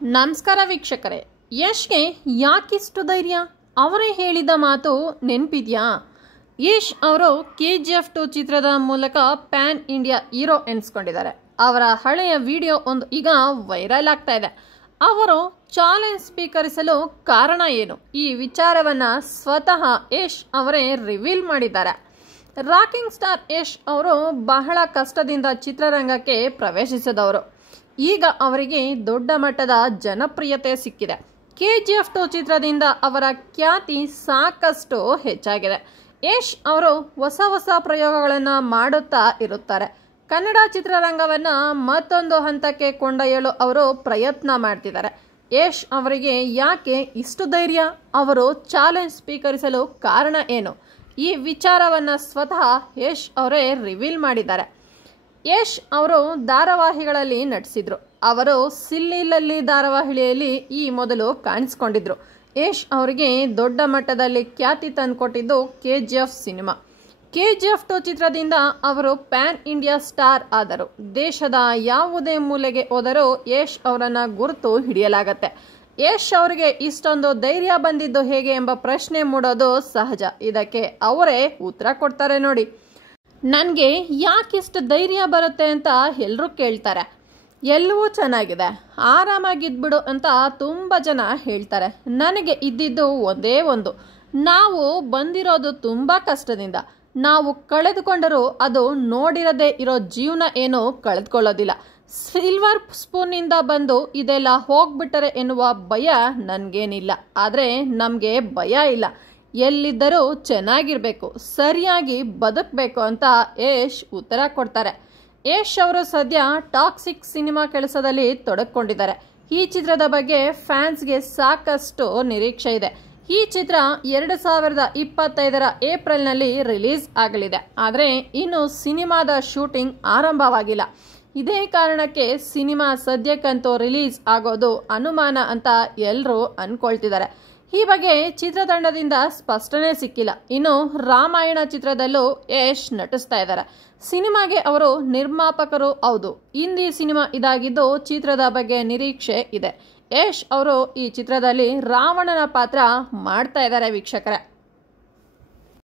ನಮಸ್ಕಾರ ವೀಕ್ಷಕರೇ, ಯಶ್ಗೆ ಯಾಕಿಷ್ಟು ಧೈರ್ಯ? ಅವರೇ ಹೇಳಿದ ಮಾತು ನೆನಪಿದ್ಯಾ? ಯಶ್ ಅವರು KGF 2 ಚಿತ್ರದ ಮೂಲಕ ಪ್ಯಾನ್ ಇಂಡಿಯಾ ಹೀರೋ ಎನಿಸ್ಕೊಂಡಿದ್ದಾರೆ. ಅವರ ಹಳೆಯ ವಿಡಿಯೋ ಒಂದು ಈಗ ವೈರಲ್ ಆಗ್ತಾ ಇದೆ. ಅವರು ಚಾಲೆಂಜ್ ಸ್ವೀಕರಿಸಲು ಕಾರಣ ಏನು? ಈ ವಿಚಾರವನ್ನು ಸ್ವತಃ ಯಶ್ ಅವರೇ ರಿವೀಲ್ ಮಾಡಿದ್ದಾರೆ. ರಾಕಿಂಗ್ ಸ್ಟಾರ್ ಯಶ್ ಅವರು ಬಹಳ ಕಷ್ಟದಿಂದ ಚಿತ್ರರಂಗಕ್ಕೆ ಪ್ರವೇಶಿಸಿದವರು. ಈಗ ಅವರಿಗೆ ದೊಡ್ಡ ಮಟ್ಟದ ಜನಪ್ರಿಯತೆ ಸಿಕ್ಕಿದೆ. KGF 2 ಚಿತ್ರದಿಂದ ಅವರ ಖ್ಯಾತಿ ಸಾಕಷ್ಟು ಹೆಚ್ಚಾಗಿದೆ. ಯಶ್ ಅವರು ಹೊಸ ಪ್ರಯೋಗಗಳನ್ನು ಮಾಡುತ್ತಾ ಇರುತ್ತಾರೆ. ಕನ್ನಡ ಚಿತ್ರರಂಗವನ್ನು ಮತ್ತೊಂದು ಹಂತಕ್ಕೆ ಕೊಂಡೊಯ್ಯಲು ಅವರು ಪ್ರಯತ್ನ ಮಾಡ್ತಿದ್ದಾರೆ. ಯಶ್ ಅವರಿಗೆ ಯಾಕೆ ಇಷ್ಟು ಧೈರ್ಯ? ಅವರು ಚಾಲೆಂಜ್ ಸ್ವೀಕರಿಸಲು ಕಾರಣ ಏನು? ಈ ವಿಚಾರವನ್ನು ಸ್ವತಃ ಯಶ್ ಅವರೇ ರಿವೀಲ್ ಮಾಡಿದ್ದಾರೆ. ಯಶ್ ಅವರು ಧಾರಾವಾಹಿಗಳಲ್ಲಿ ನಟಿಸಿದ್ರು. ಅವರು ಸಿಲ್ಲಿಲಲ್ಲಿ ಧಾರಾವಾಹಿಯಲ್ಲಿ ಈ ಮೊದಲು ಕಾಣಿಸಿಕೊಂಡಿದ್ರು. ಯಶ್ ಅವರಿಗೆ ದೊಡ್ಡ ಮಟ್ಟದಲ್ಲಿ ಖ್ಯಾತಿ ತಂದುಕೊಟ್ಟಿದ್ದು KGF ಸಿನಿಮಾ. KGF 2 ಚಿತ್ರದಿಂದ ಅವರು ಪ್ಯಾನ್ ಇಂಡಿಯಾ ಸ್ಟಾರ್ ಆದರು. ದೇಶದ ಯಾವುದೇ ಮೂಲೆಗೆ ಹೋದರೂ ಯಶ್ ಅವರನ್ನು ಗುರುತು ಹಿಡಿಯಲಾಗತ್ತೆ. ಯಶ್ ಅವರಿಗೆ ಇಷ್ಟೊಂದು ಧೈರ್ಯ ಬಂದಿದ್ದು ಹೇಗೆ ಎಂಬ ಪ್ರಶ್ನೆ ಮೂಡೋದು ಸಹಜ. ಇದಕ್ಕೆ ಅವರೇ ಉತ್ತರ ಕೊಡ್ತಾರೆ ನೋಡಿ. ನನಗೆ ಯಾಕಿಷ್ಟು ಧೈರ್ಯ ಬರುತ್ತೆ ಅಂತ ಎಲ್ಲರೂ ಕೇಳ್ತಾರೆ. ಎಲ್ಲವೂ ಚೆನ್ನಾಗಿದೆ, ಆರಾಮಾಗಿದ್ಬಿಡು ಅಂತ ತುಂಬ ಜನ ಹೇಳ್ತಾರೆ. ನನಗೆ ಇದ್ದಿದ್ದು ಒಂದೇ ಒಂದು, ನಾವು ಬಂದಿರೋದು ತುಂಬ ಕಷ್ಟದಿಂದ. ನಾವು ಕಳೆದುಕೊಂಡರೂ ಅದು ನೋಡಿರದೇ ಇರೋ ಜೀವನ ಏನೂ ಕಳೆದುಕೊಳ್ಳೋದಿಲ್ಲ. ಸಿಲ್ವರ್ ಸ್ಪೂನಿಂದ ಬಂದು ಇದೆಲ್ಲ ಹೋಗ್ಬಿಟ್ಟರೆ ಎನ್ನುವ ಭಯ ನನಗೇನಿಲ್ಲ. ಆದರೆ ನಮಗೆ ಭಯ ಇಲ್ಲ. ಎಲ್ಲಿದ್ದರೂ ಚೆನ್ನಾಗಿರಬೇಕು, ಸರಿಯಾಗಿ ಬದುಕಬೇಕು ಅಂತ ಯಶ್ ಉತ್ತರ ಕೊಡ್ತಾರೆ. ಯಶ್ ಅವರು ಸದ್ಯ ಟಾಕ್ಸಿಕ್ ಸಿನಿಮಾ ಕೆಲಸದಲ್ಲಿ ತೊಡಗಿಕೊಂಡಿದ್ದಾರೆ. ಈ ಚಿತ್ರದ ಬಗ್ಗೆ ಫ್ಯಾನ್ಸ್ಗೆ ಸಾಕಷ್ಟು ನಿರೀಕ್ಷೆ ಇದೆ. ಈ ಚಿತ್ರ 2025 ಏಪ್ರಿಲ್ನಲ್ಲಿ ರಿಲೀಸ್ ಆಗಲಿದೆ. ಆದರೆ ಇನ್ನು ಸಿನಿಮಾದ ಶೂಟಿಂಗ್ ಆರಂಭವಾಗಿಲ್ಲ. ಇದೇ ಕಾರಣಕ್ಕೆ ಸಿನಿಮಾ ಸದ್ಯಕ್ಕಂತೂ ರಿಲೀಸ್ ಆಗೋದು ಅನುಮಾನ ಅಂತ ಎಲ್ಲರೂ ಅಂದ್ಕೊಳ್ತಿದ್ದಾರೆ. ಈ ಬಗ್ಗೆ ಚಿತ್ರತಂಡದಿಂದ ಸ್ಪಷ್ಟನೆ ಸಿಕ್ಕಿಲ್ಲ. ಇನ್ನು ರಾಮಾಯಣ ಚಿತ್ರದಲ್ಲೂ ಯಶ್ ನಟಿಸ್ತಾ ಇದ್ದಾರೆ. ಸಿನಿಮಾಗೆ ಅವರು ನಿರ್ಮಾಪಕರು ಹೌದು. ಹಿಂದಿ ಸಿನಿಮಾ ಇದಾಗಿದ್ದು ಚಿತ್ರದ ಬಗ್ಗೆ ನಿರೀಕ್ಷೆ ಇದೆ. ಯಶ್ ಅವರು ಈ ಚಿತ್ರದಲ್ಲಿ ರಾವಣನ ಪಾತ್ರ ಮಾಡ್ತಾ ಇದ್ದಾರೆ ವೀಕ್ಷಕರೇ.